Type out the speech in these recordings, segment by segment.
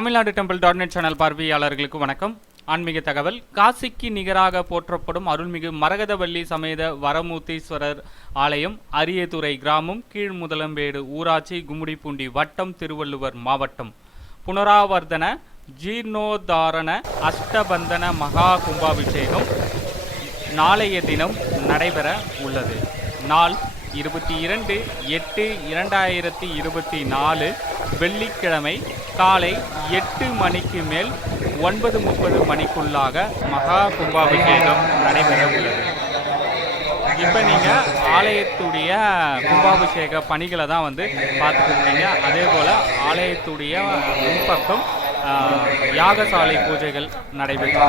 Tamil Nadu temple dot net channel பார்வையாளர்களுக்கு வணக்கம். ஆன்மீக தகவல் காசிக்கு நிகராக போற்றப்படும் அருள்மிகு மரகதவள்ளி சமேத வரமூர்த்தீஸ்வரர் ஆலயம் அரியதுறை கிராமம் கீழ்முதலம்பேடு ஊராட்சி கும்மிடிப்பூண்டி வட்டம் திருவள்ளுவர் மாவட்டம். புனராவர்த்தன ஜீர்ணோத்தாரண அஷ்டபந்தன மகா கும்பாபிஷேகம் நாளைய தினம் நடைபெற உள்ளது. நாள் இருபத்தி இரண்டு எட்டு இரண்டாயிரத்தி இருபத்தி நாலு வெள்ளிக்கிழமை காலை எட்டு மணிக்கு மேல் ஒன்பது முப்பது மணிக்குள்ளாக மகா கும்பாபிஷேகம் நடைபெற உள்ளது. இப்போ நீங்கள் ஆலயத்துடைய கும்பாபிஷேக பணிகளை தான் வந்து பார்த்துருக்கீங்க அதே போல் ஆலயத்துடைய முன்பக்கம் யாகசாலை பூஜைகள் நடைபெற்று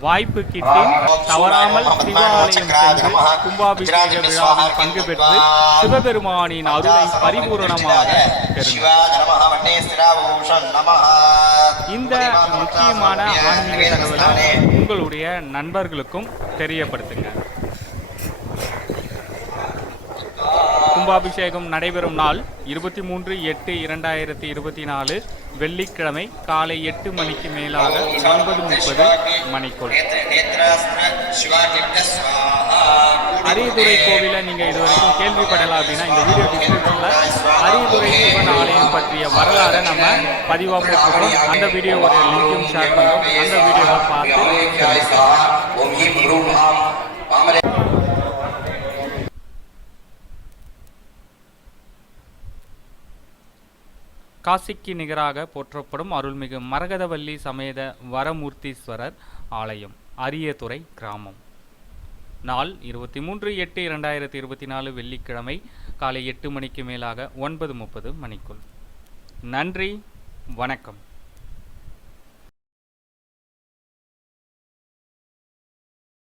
வாய்ப்பு கிட்டி தவறாமல் சிவாலயம் சென்று கும்பாபிஷேக விழாவில் பங்கு பெற்று சிவபெருமானின் அருளை பரிபூரணமாக இந்த முக்கியமான ஆன்மீக தகவலை உங்களுடைய நண்பர்களுக்கும் தெரியப்படுத்துங்க கும்பாபிஷேகம் நடைபெறும் நாள் இருபத்தி மூன்று எட்டு இரண்டாயிரத்தி இருபத்தி நாலு வெள்ளிக்கிழமை காலை எட்டு மணிக்கு மேலாக ஒன்பது முப்பது மணிக்குள். அரியதுரை கோவிலை நீங்கள் இது வரைக்கும் கேள்விப்படலாம் அப்படின்னா இந்த வீடியோ டிஸ்கிரிப்ஷனில் அரியதுரை சிவன் ஆலயம் பற்றிய வரலாறை நம்ம பதிவாக போட்டுருக்கோம். அந்த வீடியோவோட லிங்க்கும் ஷேர் பண்ணுறோம். அந்த வீடியோவை பார்த்து காசிக்கு நிகராக போற்றப்படும் அருள்மிகு மரகதவல்லி சமேத வரமூர்த்தீஸ்வரர் ஆலயம் அரியதுறை கிராமம். நாள் இருபத்தி மூன்று எட்டு இரண்டாயிரத்தி இருபத்தி நாலு வெள்ளிக்கிழமை காலை எட்டு மணிக்கு மேலாக ஒன்பது முப்பது மணிக்குள். நன்றி வணக்கம்.